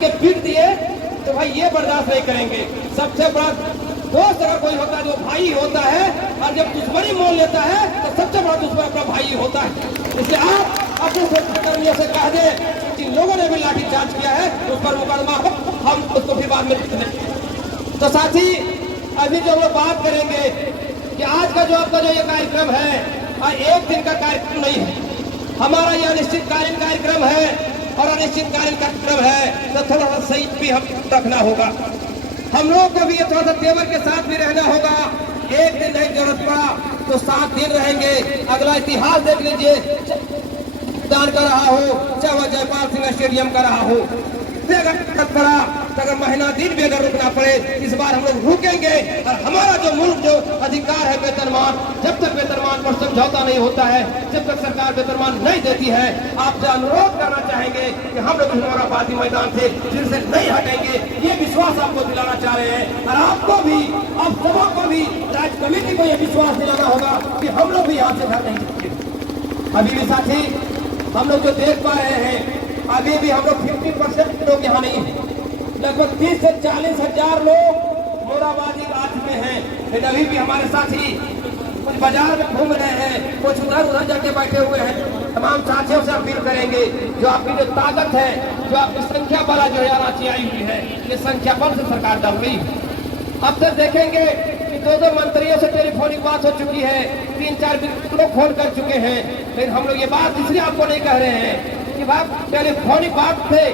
के पीट दिए तो भाई ये बर्दाश्त नहीं करेंगे। सबसे बड़ा दोस्त अगर कोई होता है जो भाई होता है, और जब दुश्मनी मोल लेता है तो सबसे बड़ा दुश्मन अपना भाई होता है। इसलिए आप अपने सुरक्षाकर्मियों से कह दे कि लोगों ने भी लाठी चार्ज किया है, उस पर मुकदमा हो, हम उसको फिर बाद में। तो साथी अभी जो लोग बात करेंगे कि आज का जो आपका जो ये कार्यक्रम है, एक दिन का कार्यक्रम नहीं है, हमारा यह अनिश्चितकालीन कार्यक्रम है और अनिश्चितकालीन कार्यक्रम है, तो थोड़ा सा सही भी हम रखना होगा। हम लोग को भी ये थोड़ा सा तेवर के साथ भी रहना होगा। एक दिन नहीं जरूरत पड़ा तो 7 दिन रहेंगे। अगला इतिहास देख लीजिए, दान कर रहा हो चाहे वह जयपाल सिंह स्टेडियम का रहा हो, अगर जरूरत पड़ा तो अगर महीना दिन भी अगर रुकना पड़े, इस बार हम लोग रुकेंगे। और हमारा जो मुल्क जो अधिकार है वेतनमान, जब तक वेतनमान पर समझौता नहीं होता है, जब तक सरकार वेतनमान नहीं देती है, आपसे अनुरोध करना चाहेंगे कि हम लोग मोराबादी मैदान से जिनसे नहीं हटेंगे, ये विश्वास आपको दिलाना चाह रहे हैं। और आपको भी, आप सबको भी, राज्य कमेटी को यह विश्वास दिलाना होगा कि हम लोग भी यहाँ से घर नहीं सकते। अभी भी साथी हम लोग जो देख पा रहे हैं, अभी भी हम लोग 50% लोग यहाँ नहीं है। लगभग 30 से 40 हजार लोग मोराबादी राज्य में हैं, लेकिन अभी भी हमारे साथी कुछ बाजार में घूम रहे हैं, कुछ उधर जाके बैठे हुए हैं। तमाम साथियों से अपील करेंगे, जो आपकी जो ताकत है, जो आपकी संख्या बल जो रांची आई हुई है, ये संख्या बल से सरकार डर रही है। अब तक देखेंगे कि 2 मंत्रियों से टेलीफोनिक बात हो चुकी है, 3-4 लोग फोन कर चुके हैं, लेकिन हम लोग ये बात इसलिए आपको नहीं कह रहे हैं कि बात टेलीफोनिक बात थे।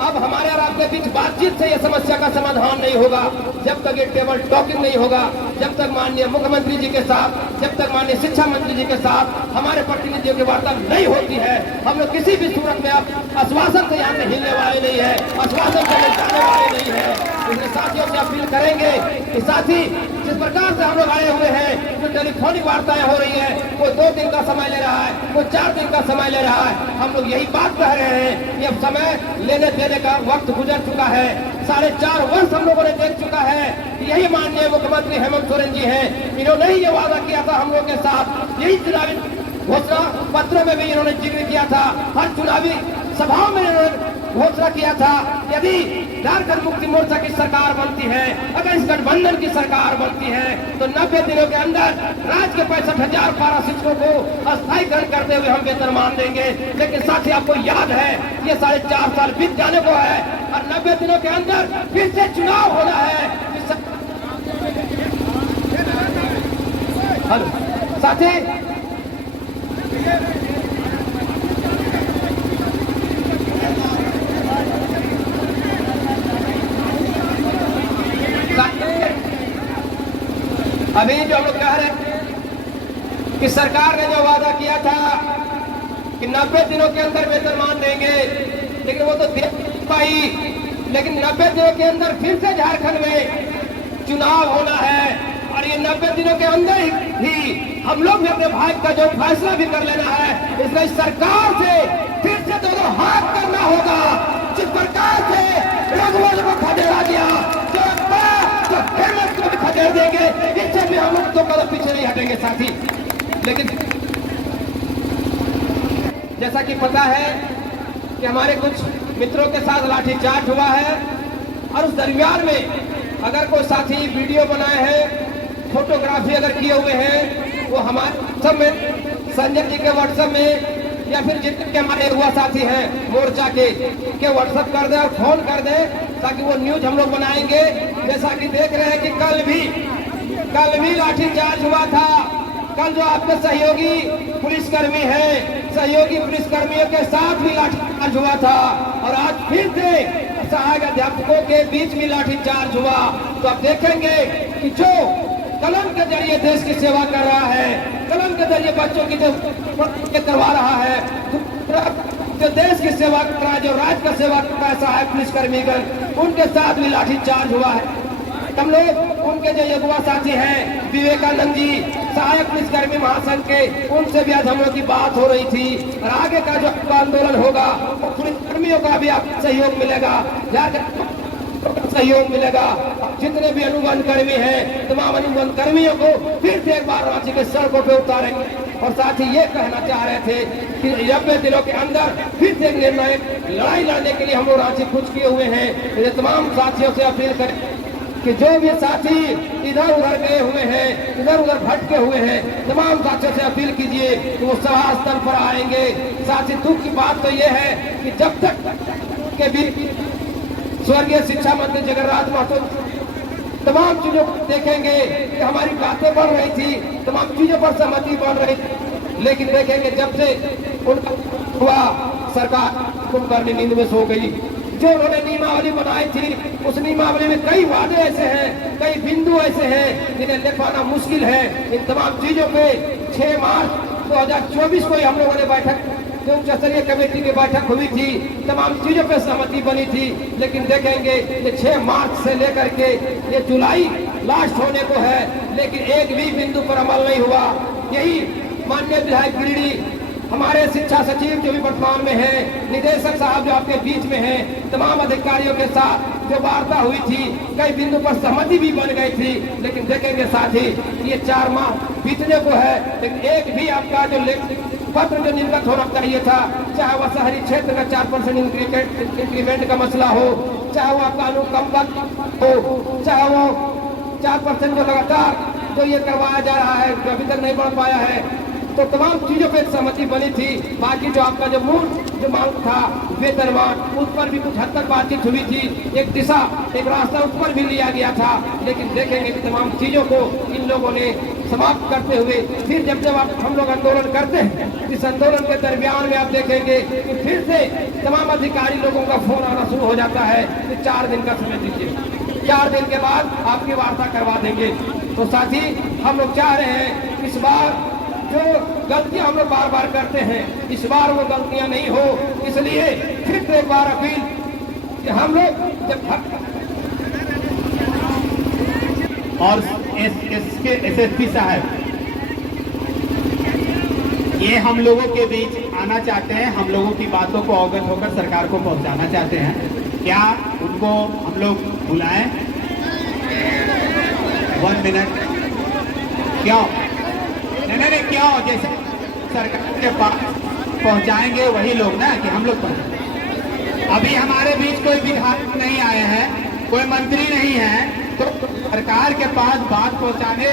अब हमारे और आपके बीच बातचीत से यह समस्या का समाधान नहीं होगा, जब तक ये टेबल टॉकिंग नहीं होगा, जब तक माननीय मुख्यमंत्री जी के साथ, जब तक माननीय शिक्षा मंत्री जी के साथ हमारे प्रतिनिधियों की वार्ता नहीं होती है। हम लोग किसी भी सूरत में अब आश्वासन से यहाँ से हिलने वाले नहीं है, आश्वासन से जाने वाले नहीं है। इसलिए साथियों से अपील करेंगे कि साथी जिस प्रकार से हम लोग आए हुए हैं, जो टेलीफोनिक वार्ताएं हो रही है, कोई 2 दिन का समय ले रहा है, कोई 4 दिन का समय ले रहा है, हम लोग यही बात कह रहे हैं कि अब समय लेने देने का वक्त गुजर चुका है। 4.5 वर्ष हम लोगों ने देख चुका है। यही माननीय मुख्यमंत्री हेमंत सोरेन जी हैं, इन्होंने ही ये वादा किया था हम लोग के साथ, यही चुनावी घोषणा पत्र में भी इन्होंने जिक्र किया था, हर चुनावी सभाओं में इन्होंने घोषणा किया था, यदि झारखंड मुक्ति मोर्चा की सरकार बनती है, अगर इस गठबंधन की सरकार बनती है, तो 90 दिनों के अंदर राज्य के 65,000 पारा शिक्षकों को अस्थायीकरण करते हुए हम वेतनमान देंगे। लेकिन साथी आपको याद है, ये 4.5 साल बीत जाने को है और 90 दिनों के अंदर फिर से चुनाव होना है। हेलो साथी, अभी जो हम लोग कह रहे हैं कि सरकार ने जो वादा किया था कि 90 दिनों के अंदर वेतनमान देंगे, लेकिन वो तो दे नहीं पाई। लेकिन 90 दिनों के अंदर फिर से झारखंड में चुनाव होना है और ये 90 दिनों के अंदर ही हम लोग भी अपने भाई का जो फैसला भी कर लेना है। इसलिए सरकार से फिर से दोनों हाथ करना होगा। जिस प्रकार से रघुवंश को खदेड़ा दिया, तो हेमंत को भी खदेड़ देंगे। इससे भी हम लोग 2 कदम पीछे नहीं हटेंगे साथी। लेकिन जैसा कि पता है कि हमारे कुछ मित्रों के साथ लाठीचार्ज हुआ है और उस दरमियान में अगर कोई साथी वीडियो बनाए हैं, फोटोग्राफी अगर किए हुए हैं, वो हमारे व्हाट्सएप में, संजय जी के व्हाट्सएप में, या फिर जितने हमारे हुआ साथी हैं मोर्चा के व्हाट्सएप कर दे और फोन कर दे, ताकि वो न्यूज हम लोग बनाएंगे। जैसा कि देख रहे हैं कि कल भी लाठीचार्ज हुआ था। कल जो आपके सहयोगी पुलिसकर्मी हैं, सहयोगी पुलिसकर्मियों के साथ भी लाठीचार्ज हुआ था और आज फिर से सहायक अध्यापकों के बीच भी लाठीचार्ज हुआ। तो आप देखेंगे कि जो कलम के जरिए देश की सेवा कर रहा है, कलम के जरिए बच्चों की जो करवा रहा है, जो देश की सेवा कर रहा है, जो राज्य का सेवा कर रहा है सहायक पुलिसकर्मीगण, उनके साथ भी लाठीचार्ज हुआ है। हम लोग उनके जो युवा साथी हैं विवेकानंद जी, सहायक पुलिसकर्मी महासंघ के, उनसे भी आज हम लोग की बात हो रही थी। और आगे का जो आंदोलन होगा, पुलिसकर्मियों का भी आपको सहयोग मिलेगा, सहयोग मिलेगा। जितने भी अनुबंध कर्मी हैं, तमाम अनुबंध कर्मियों को फिर से एक बार रांची के सड़कों पे उतारेंगे। और साथ ही ये कहना चाह रहे थे कि 90 दिनों के अंदर फिर से निर्णायक लड़ाई लड़ने के लिए हम लोग रांची कूच किए हुए हैं। ये तमाम साथियों से अपील करें कि जो भी साथी इधर उधर गए हुए हैं, इधर उधर भटके हुए हैं, तमाम साथियों से अपील कीजिए कि वो सभा स्थल पर आएंगे। साथ ही दुख की बात तो ये है कि जब तक के भी स्वर्गीय शिक्षा मंत्री जगन्नाथ महतो तमाम चीजों को देखेंगे कि हमारी बातें बढ़ रही थी, तमाम चीजों पर सहमति बढ़ रही थी, लेकिन देखेंगे जब से उनका हुआ सरकार कुंभकर्णी नींद में सो गई। जो उन्होंने नियमावली बनाई थी उस नियमावली में कई वादे ऐसे हैं, कई बिंदु ऐसे हैं जिन्हें ले पाना मुश्किल है। इन तमाम चीजों पे 6 मार्च 2024 को ही हम लोगों ने बैठक जो उच्च स्तरीय कमेटी की बैठक हुई थी, तमाम चीजों पे सहमति बनी थी, लेकिन देखेंगे ये 6 मार्च से लेकर के ये जुलाई लास्ट होने को है, लेकिन एक भी बिंदु पर अमल नहीं हुआ। यही माननीय विधायक गिरिडीह हमारे शिक्षा सचिव जो भी वर्तमान में है, निदेशक साहब जो आपके बीच में हैं, तमाम अधिकारियों के साथ जो वार्ता हुई थी, कई बिंदु पर सहमति भी बन गई थी, लेकिन देखेंगे साथ ही ये 4 माह बीतने को है, लेकिन एक भी आपका जो पत्र जो निर्गत होना चाहिए था, चाहे वह शहरी क्षेत्र का 4% इंक्रीमेंट का मसला हो, चाहे वो आपका अनुकंपक हो, चाहे वो 4% जो लगातार जो ये करवाया जा रहा है जो अभी तक नहीं बढ़ पाया है, तो तमाम चीजों पे सहमति बनी थी। बाकी जो आपका जो मूल जो मांग था वेतनमान, उस पर भी कुछ हद तक बातचीत हुई थी, एक दिशा एक रास्ता उस पर भी लिया गया था, लेकिन देखेंगे कि तमाम चीजों को इन लोगों ने समाप्त करते हुए फिर जब आप हम लोग आंदोलन करते हैं, इस आंदोलन के दरमियान में आप देखेंगे कि फिर से तमाम अधिकारी लोगों का फोन आना शुरू हो जाता है कि 4 दिन का समय दीजिए, 4 दिन के बाद आपकी वार्ता करवा देंगे। तो साथ ही हम लोग चाह रहे हैं इस बार जो गलतियां हम लोग बार बार करते हैं, इस बार वो गलतियां नहीं हो, इसलिए फिर एक बार अपील कि हम लोग जब और इसके एसएसपी साहब ये हम लोगों के बीच आना चाहते हैं, हम लोगों की बातों को अवगत होकर सरकार को पहुंचाना चाहते हैं। क्या उनको हम लोग बुलाएं? 1 मिनट। क्यों? नहीं, क्यों? जैसे सरकार के पास पहुंचाएंगे वही लोग ना कि हम लोग पहुंचाएं। अभी हमारे बीच कोई विधायक नहीं आए हैं, कोई मंत्री नहीं है, तो सरकार के पास बात पहुंचाने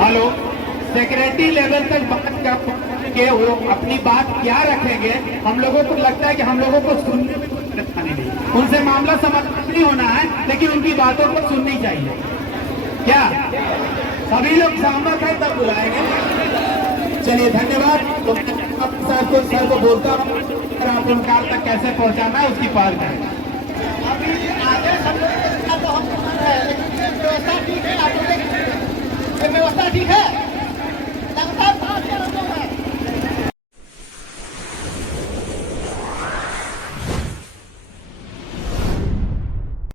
हेलो सेक्रेटरी लेवल तक बात के वो अपनी बात क्या रखेंगे? हम लोगों को लगता है कि हम लोगों को सुनने में नहीं, उनसे मामला समाधान नहीं होना है, लेकिन उनकी बातों को सुननी चाहिए। क्या सभी लोग सहमत है तब बुलाएंगे? चलिए धन्यवाद। तो साहब को सर को बोलता हूँ आप उनकार तक कैसे पहुंचाना है उसकी पाल करें। अभी आगे सब लोग तो हम व्यवस्था ठीक है, व्यवस्था ठीक है।